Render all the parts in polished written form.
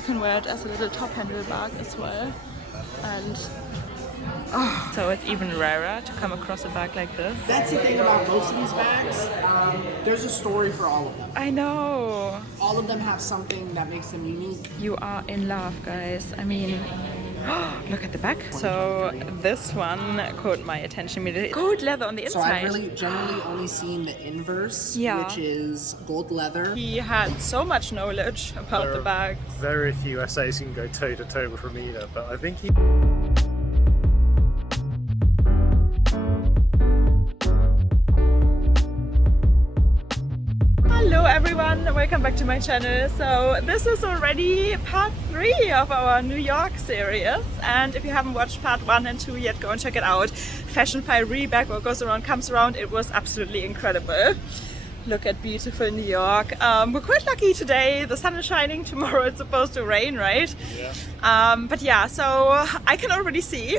you can wear it as a little top handle bag as well. And so it's even rarer to come across a bag like this. That's the thing about most of these bags. There's a story for all of them. I know. All of them have something that makes them unique. You are in love, guys. I mean, look at the back. So this one caught my attention immediately. Gold leather on the inside. So I've really generally only seen the inverse, which is gold leather. He had so much knowledge about the bag. Very few essays can go toe to toe with Romina, but I think he... Hello everyone, welcome back to my channel. So this is already part 3 of our New York series, and if you haven't watched part 1 and 2 yet, go and check it out. Fashionphile ReBag, what goes around comes around. It was absolutely incredible. Look at beautiful New York. We're quite lucky today, the sun is shining. Tomorrow it's supposed to rain, right? Yeah. But yeah, so I can already see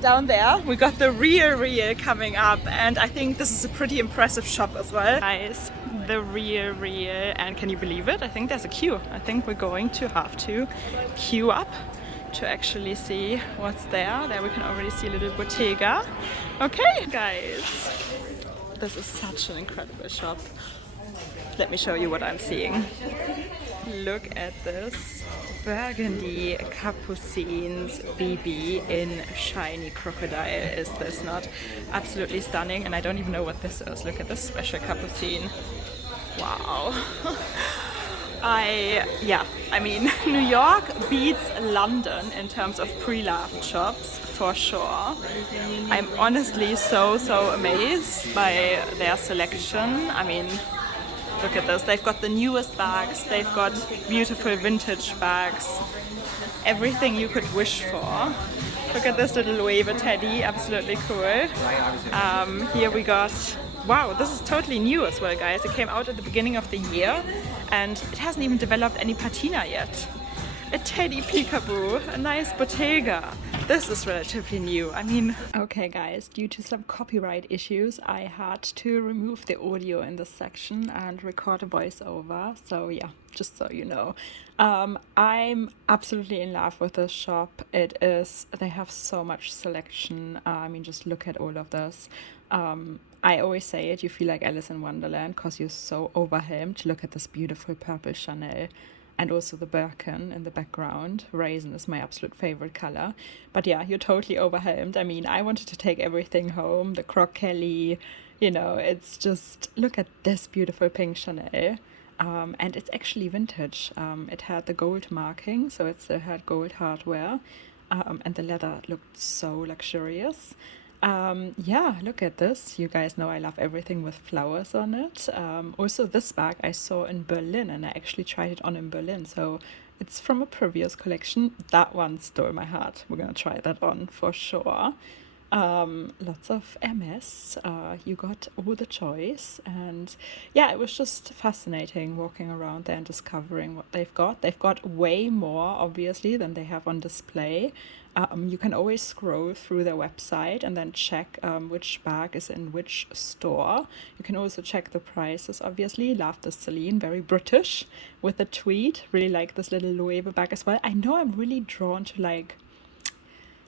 down there we got the RealReal coming up, and I think this is a pretty impressive shop as well. Guys, the RealReal, and can you believe it? I think there's a queue. I think we're going to have to queue up to actually see what's there. There we can already see a little bottega. Okay guys, this is such an incredible shop. Let me show you what I'm seeing. Look at this burgundy capucines BB in shiny crocodile. Is this not absolutely stunning? And I don't even know what this is. Look at this special capucine. Wow. I mean, New York beats London in terms of pre-loved shops for sure. I'm honestly so amazed by their selection. I mean, look at this, they've got the newest bags, they've got beautiful vintage bags, everything you could wish for. Look at this little Louis Vuitton teddy, absolutely cool. Here we got, wow, this is totally new as well, guys. It came out at the beginning of the year and it hasn't even developed any patina yet. A teddy peekaboo, a nice bottega. This is relatively new. I mean, okay guys, due to some copyright issues, I had to remove the audio in this section and record a voiceover. So yeah, just so you know. I'm absolutely in love with this shop. They have so much selection. I mean, just look at all of this. I always say it, you feel like Alice in Wonderland because you're so overwhelmed. Look at this beautiful purple Chanel. And also the Birkin in the background. Raisin is my absolute favorite color. But yeah, you're totally overwhelmed. I mean, I wanted to take everything home. The Croc Kelly, you know, it's just, look at this beautiful pink Chanel. And it's actually vintage. It had the gold marking, so it still had gold hardware. And the leather looked so luxurious. Yeah, look at this. You guys know I love everything with flowers on it. Also this bag I saw in Berlin, and I actually tried it on in Berlin, so it's from a previous collection. That one stole my heart. We're gonna try that on for sure. Lots of MS. You got all the choice, and yeah, it was just fascinating walking around there and discovering what they've got. They've got way more obviously than they have on display. You can always scroll through their website and then check which bag is in which store. You can also check the prices, obviously. Love the Celine, very British with the tweed. Really like this little Louis Vuitton bag as well. I know I'm really drawn to like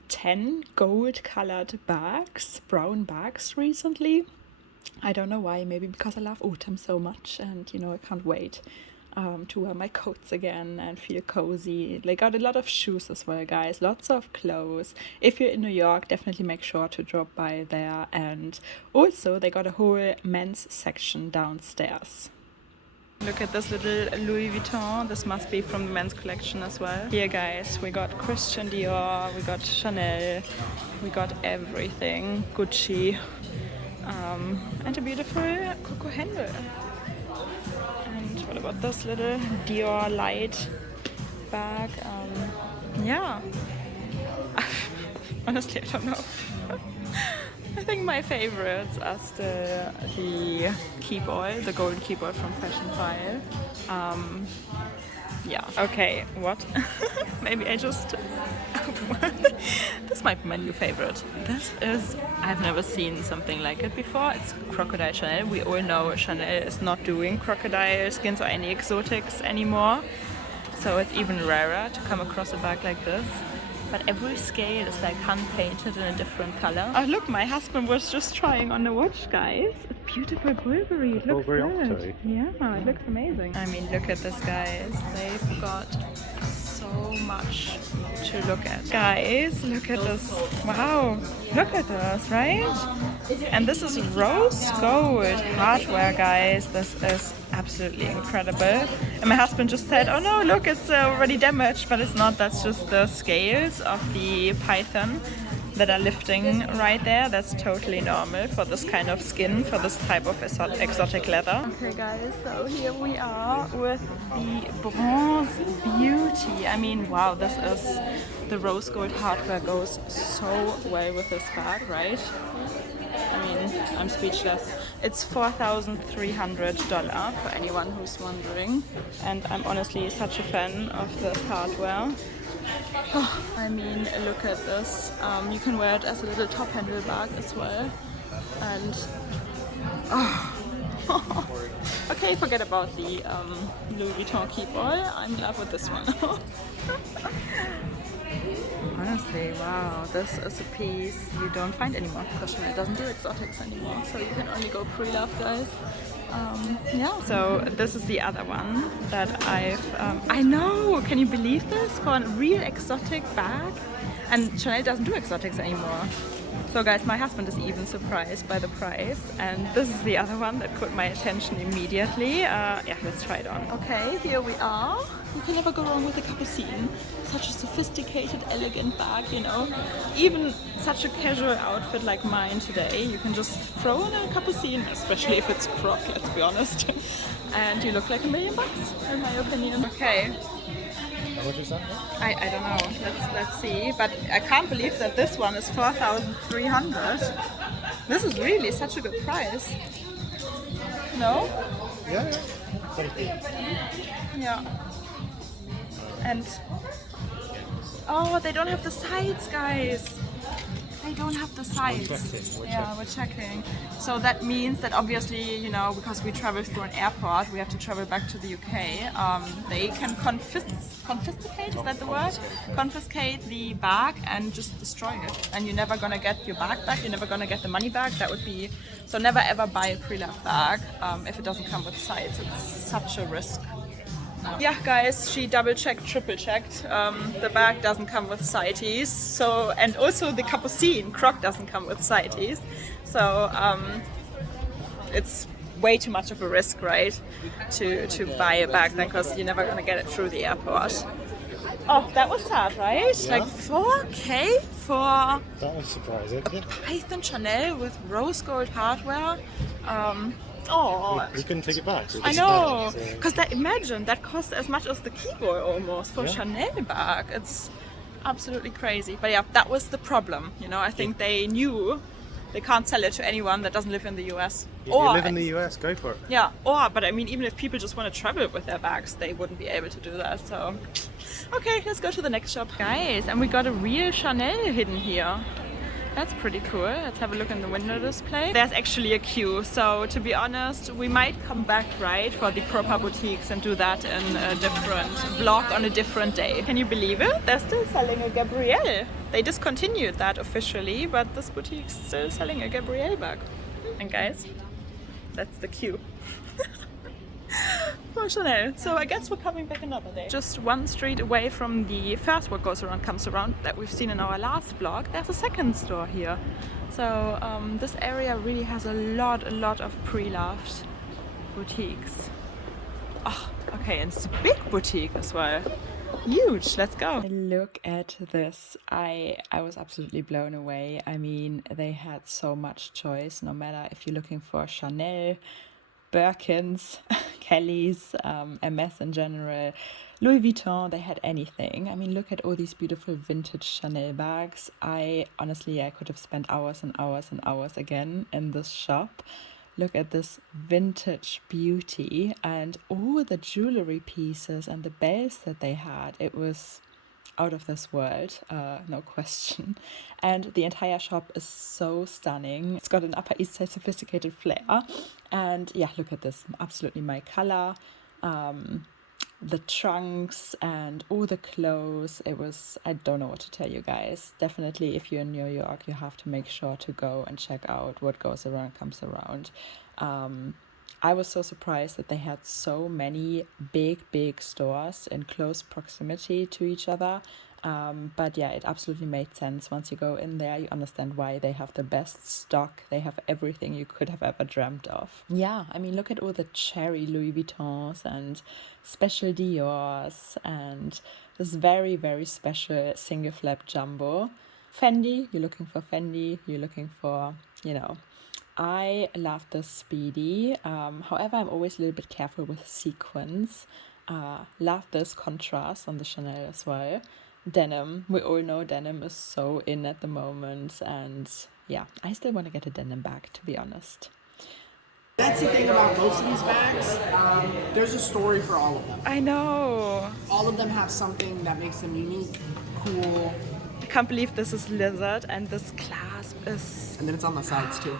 10 gold colored bags, brown bags recently. I don't know why, maybe because I love autumn so much and you know, I can't wait to wear my coats again and feel cozy. They got a lot of shoes as well, guys, lots of clothes. If you're in New York, definitely make sure to drop by there. And also they got a whole men's section downstairs. Look at this little Louis Vuitton. This must be from the men's collection as well. Here guys, we got Christian Dior, we got Chanel, we got everything, Gucci, and a beautiful Coco handle. And what about this little Dior light bag? Yeah, honestly I don't know. I think my favorites are still the keyboard, the golden keyboard from Fashionphile. Yeah, okay, what? Maybe I just... This might be my new favorite. This is... I've never seen something like it before. It's Crocodile Chanel. We all know Chanel is not doing crocodile skins or any exotics anymore. so it's even rarer to come across a bag like this. But every scale is like hand painted in a different color. Oh look, my husband was just trying on the watch, guys. A beautiful Bvlgari. It looks good. Yeah, it looks amazing. I mean, look at this, guys. They've got so much to look at. Guys, look at this. Wow, look at this, right? And this is rose gold hardware, guys. This is absolutely incredible. And my husband just said, oh no, look, it's already damaged, but it's not. That's just the scales of the python that are lifting right there. That's totally normal for this kind of skin, for this type of exotic leather. Okay guys, so here we are with the bronze beauty. I mean, wow, this is, the rose gold hardware goes so well with this bag, right? I mean, I'm speechless. It's $4,300 for anyone who's wondering. And I'm honestly such a fan of this hardware. Oh, I mean, look at this. You can wear it as a little top handle bag as well. And okay, forget about the Louis Vuitton keep-all. I'm in love with this one. Honestly, wow, this is a piece you don't find anymore because Chanel doesn't do exotics anymore, so you can only go pre-loved, guys. Yeah, so this is the other one that I know, can you believe this? For a real exotic bag, and Chanel doesn't do exotics anymore. So guys, my husband is even surprised by the price, and this is the other one that caught my attention immediately. Yeah, let's try it on. Okay, here we are. You can never go wrong with a capucine. Such a sophisticated, elegant bag, you know. Even such a casual outfit like mine today, you can just throw in a capucine, especially if it's croc, let's be honest. And you look like $1 million, in my opinion. Okay. How much is that? I don't know. Let's see. But I can't believe that this one is 4,300. This is really such a good price. No? Yeah. Yeah. And oh, they don't have the sides, guys. They don't have the sides. We're checking. So that means that obviously, you know, because we travel through an airport, we have to travel back to the UK. They can confiscate, is that the word? Confiscate the bag and just destroy it. And you're never gonna get your bag back, you're never gonna get the money back. That would be, so never ever buy a pre-loved bag if it doesn't come with sides. It's such a risk. Yeah, guys, she double-checked, triple-checked. The bag doesn't come with sides, so, and also the capucine croc doesn't come with sides. So it's way too much of a risk, right, to buy a bag then, because you're never gonna get it through the airport. Oh, that was sad, right? Yeah. Like 4K for that was surprising. A Python Chanel with rose gold hardware. Oh, we couldn't take it back. So I know, because imagine that costs as much as the keyboard almost for Chanel bag. It's absolutely crazy. But yeah, that was the problem. You know, I think they knew they can't sell it to anyone that doesn't live in the US. If you live in the US, go for it. Yeah, but I mean, even if people just want to travel with their bags, they wouldn't be able to do that. So, okay, let's go to the next shop, guys. And we got a real Chanel hidden here. That's pretty cool. Let's have a look in the window display. There's actually a queue, so to be honest, we might come back, right, for the proper boutiques and do that in a different vlog on a different day. Can you believe it? They're still selling a Gabrielle. They discontinued that officially, but this boutique's still selling a Gabrielle bag. And guys, that's the queue. For Chanel. So I guess we're coming back another day. Just one street away from the first What Goes Around Comes Around that we've seen in our last vlog, there's a second store here. So this area really has a lot of pre-loved boutiques. Oh, okay, and it's a big boutique as well. Huge. Let's go. Look at this. I was absolutely blown away. I mean, they had so much choice, no matter if you're looking for Chanel, Birkins, Kellys, Hermes in general, Louis Vuitton, they had anything. I mean, look at all these beautiful vintage Chanel bags. I could have spent hours and hours and hours again in this shop. Look at this vintage beauty and all the jewelry pieces and the bells that they had. It was out of this world, no question. And the entire shop is so stunning. It's got an Upper East Side sophisticated flair. And yeah, look at this, absolutely my color. the trunks and all the clothes. It was, I don't know what to tell you guys. Definitely, if you're in New York, you have to make sure to go and check out what goes around comes around. I was so surprised that they had so many big stores in close proximity to each other. But yeah, it absolutely made sense. Once you go in there, you understand why they have the best stock. They have everything you could have ever dreamt of. Yeah, I mean, look at all the cherry Louis Vuittons and special Diors and this very special single flap jumbo. Fendi, you're looking for Fendi, you're looking for, you know, I love the Speedy. However, I'm always a little bit careful with sequins. Love this contrast on the Chanel as well. Denim, we all know denim is so in at the moment, and yeah, I still want to get a denim bag, to be honest. That's the thing about most of these bags. There's a story for all of them. I know. All of them have something that makes them unique, cool. I can't believe this is lizard and this clasp is... And then it's on the sides too.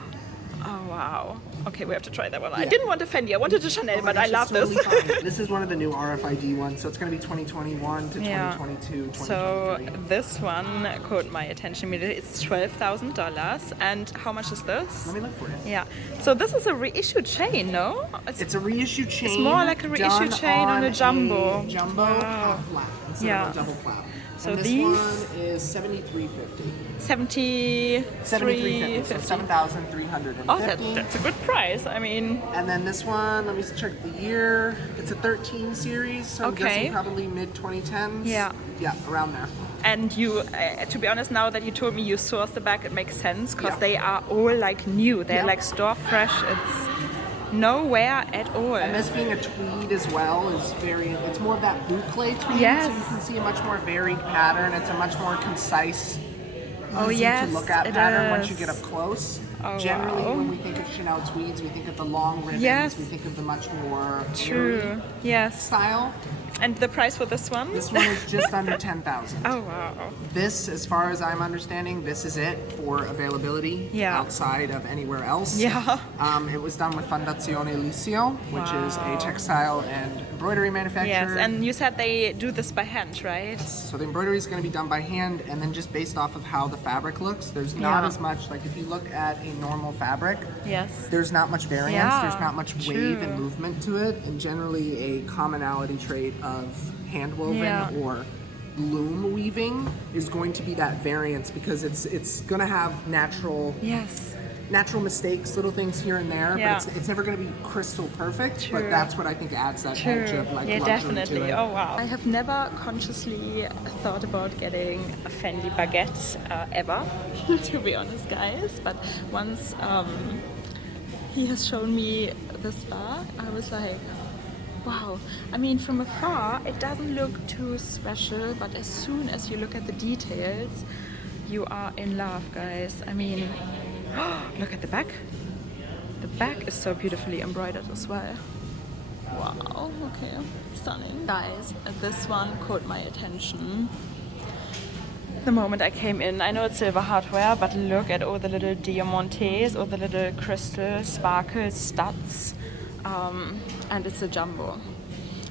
Oh wow. Okay, we have to try that one. Yeah. I didn't want a Fendi, I wanted a Chanel, but I love totally this. This is one of the new RFID ones, so it's going to be 2021 to 2022, 2023. So this one caught my attention immediately. It's $12,000. And how much is this? Let me look for it. Yeah. So this is a reissued chain, no? It's a reissued chain. It's more like a reissued chain on a jumbo. Jumbo half flap instead of a double flap. So and this these one is $7,350. $7,350. So $7,350. Oh, that's a good price. I mean. And then this one, let me check the year. It's a 13 series, so I'm guessing probably mid 2010s. Yeah. Yeah, around there. And you, to be honest, now that you told me you sourced the bag, it makes sense because they are all like new. They're like store fresh. It's nowhere at all. And this being a tweed as well is it's more of that boucle tweed, yes. So you can see a much more varied pattern. It's a much more concise, easy to look at pattern once you get up close. Oh, generally, when we think of Chanel tweeds, we think of the long ribbons, we think of the much more true style. And the price for this one? This one is just under 10,000. Oh wow. This, as far as I'm understanding, this is it for availability outside of anywhere else. Yeah. It was done with Fondazione Liscio, which is a textile and embroidery manufacturer. Yes, and you said they do this by hand, right? So the embroidery is going to be done by hand, and then just based off of how the fabric looks, there's not as much, like if you look at a normal fabric, there's not much variance, there's not much wave and movement to it, and generally a commonality trait of hand woven or loom weaving is going to be that variance, because it's going to have natural mistakes, little things here and there, but it's never going to be crystal perfect. But that's what I think adds that edge of like luxury definitely to it. Oh wow. I have never consciously thought about getting a Fendi baguette ever, to be honest, guys, but once he has shown me this bag, I was like, wow. I mean, from afar it doesn't look too special, but as soon as you look at the details, you are in love, guys. I mean, look at the back. The back is so beautifully embroidered as well. Wow, okay, stunning. Guys, this one caught my attention the moment I came in. I know it's silver hardware, but look at all the little diamantes, all the little crystal sparkle studs. And it's a jumbo.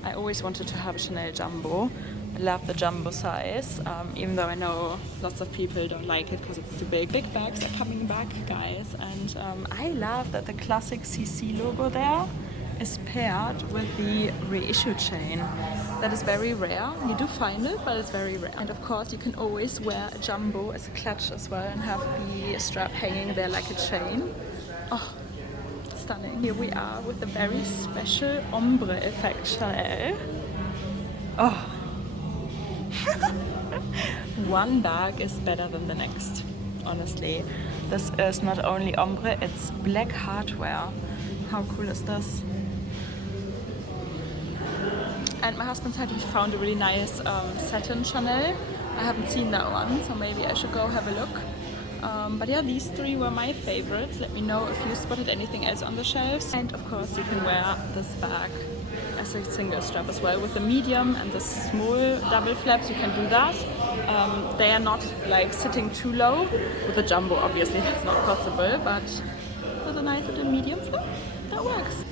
I always wanted to have a Chanel jumbo. I love the jumbo size, even though I know lots of people don't like it because it's too big. Big bags are coming back, guys, and I love that the classic CC logo there is paired with the reissued chain. That is very rare. You do find it, but it's very rare. And of course, you can always wear a jumbo as a clutch as well and have the strap hanging there like a chain. Oh, stunning. Here we are with the very special ombre effect Chanel. Oh. One bag is better than the next, honestly. This is not only ombre, it's black hardware. How cool is this? And my husband said he found a really nice satin Chanel. I haven't seen that one, so maybe I should go have a look. But yeah, these three were my favorites. Let me know if you spotted anything else on the shelves. And of course you can wear this bag as a single strap as well. With the medium and the small double flaps you can do that. They are not like sitting too low. With the jumbo obviously that's not possible, but with a nice little medium flap, that works.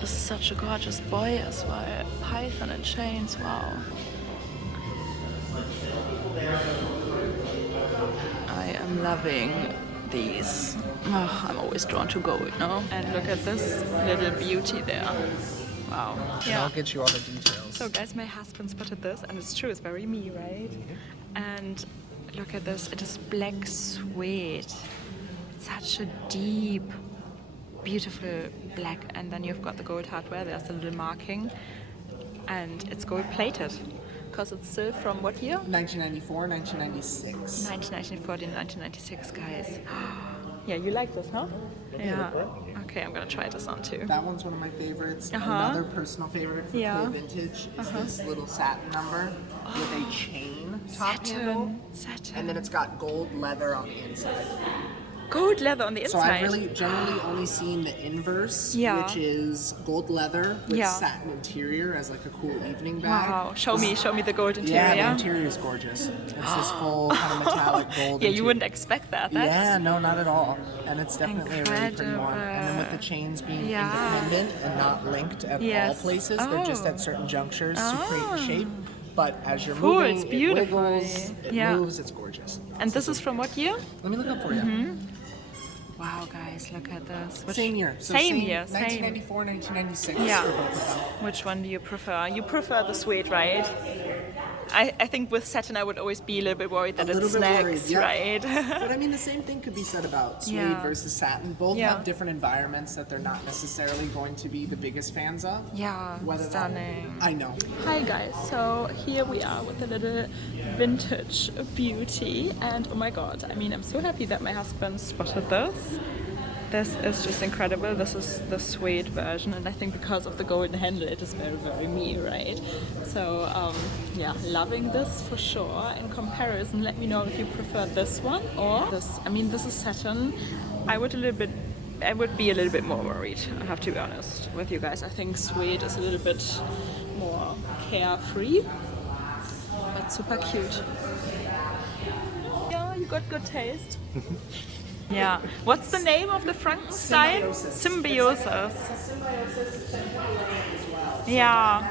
this is such a gorgeous boy as well. Python and chains, wow. I am loving these. Oh, I'm always drawn to gold, no? And look at this little beauty there. Wow. Yeah. I'll get you all the details. So guys, my husband spotted this, and it's true, it's very me, right? And look at this, it is black suede. It's such a deep, beautiful black, and then you've got the gold hardware, there's a little marking, and it's gold plated. Because it's still from what year? 1994, 1996. 1994 to 1996, guys. Yeah, you like this, huh? Yeah. Okay, I'm gonna try this on too. That one's one of my favorites. Another personal favorite for cool vintage is this little satin number with a chain top handle. Satin. And then it's got gold leather on the inside. Gold leather on the inside? So I've really generally only seen the inverse, which is gold leather with satin interior as like a cool evening bag. Wow, show me the gold interior. Yeah, the interior is gorgeous. It's this full kind of metallic gold. Yeah, you wouldn't expect that. Yeah, no, not at all. And it's definitely a really pretty one. And then with the chains being independent and not linked at all places, they're just at certain junctures to create the shape. But as you're moving, it's beautiful. It wiggles, it moves, it's gorgeous. And this is from what year? Let me look up for you. Wow, guys, look at this. Same year. So same year. 1994, 1996 yeah. for both of them. Which one do you prefer? You prefer the suede, right? I think with satin I would always be a little bit worried that it snags, right? But I mean, the same thing could be said about suede versus satin. Both have different environments that they're not necessarily going to be the biggest fans of. Yeah, stunning. I know. Hi guys, so here we are with a little vintage beauty, and oh my god, I mean, I'm so happy that my husband spotted this. This is just incredible. This is the suede version, and I think because of the golden handle it is very, very me, right? So yeah, loving this for sure. In comparison, let me know if you prefer this one or this. I mean, this is satin. I would be a little bit more worried, I have to be honest with you guys. I think suede is a little bit more carefree, but super cute. Yeah, you got good taste. Yeah. What's the name of the Frankenstein? Symbiosis. Yeah.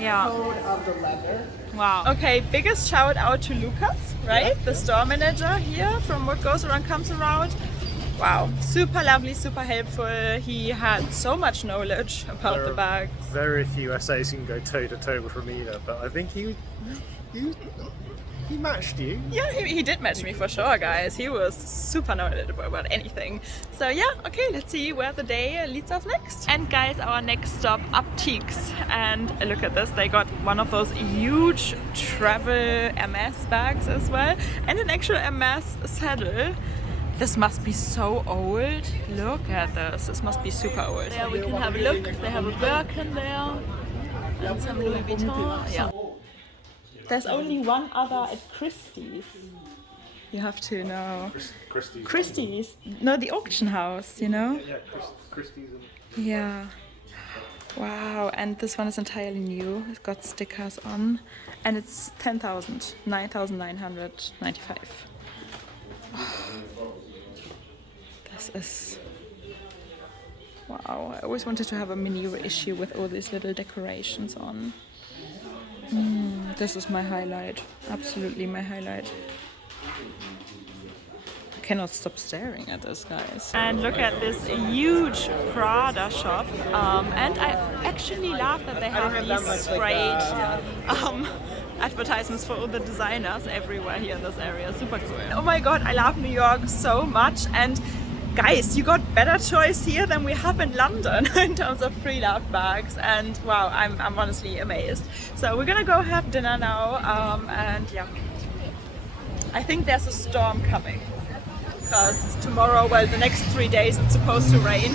Yeah. Code of the leather. Wow. Okay, biggest shout out to Lucas, right? The store manager here from What Goes Around Comes Around. Wow, super lovely, super helpful. He had so much knowledge about the bag. Very few essays can go toe to toe with Romina, but I think he matched you. Yeah, he did match me for sure, guys. He was super knowledgeable about anything. So yeah, okay, let's see where the day leads us next. And guys, our next stop, Optiques. And look at this, they got one of those huge travel Hermes bags as well, and an actual Hermes saddle. This must be so old. Look at this, this must be super old. There we can have a look. They have a Birkin there and some Louis Vuitton. Yeah. There's only one other at Christie's. You have to know. Christie's. No, the auction house, you know? Yeah, Christie's. Yeah. Wow, and this one is entirely new. It's got stickers on. And it's 10,000, 9,995. This is... Wow, I always wanted to have a mini reissue with all these little decorations on. This is my highlight, absolutely my highlight. I cannot stop staring at this, guys. And look at this huge Prada shop. And I actually love that they have these sprayed advertisements for all the designers everywhere here in this area. Super cool. Oh my god, I love New York so much. And guys, you got better choice here than we have in London in terms of pre-loved bags, and wow, I'm honestly amazed. So we're gonna go have dinner now, and yeah, I think there's a storm coming because tomorrow, well, the next 3 days it's supposed to rain,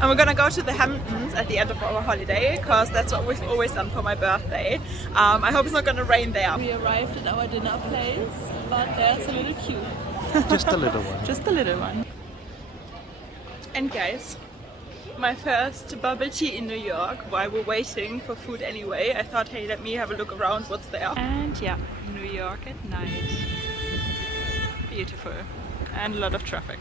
and we're gonna go to the Hamptons at the end of our holiday because that's what we've always done for my birthday. I hope it's not gonna rain there. We arrived at our dinner place, but there's a little queue. Just a little one. Just a little one. And guys, my first bubble tea in New York while we're waiting for food anyway. I thought, hey, let me have a look around what's there. And yeah, New York at night. Beautiful. And a lot of traffic.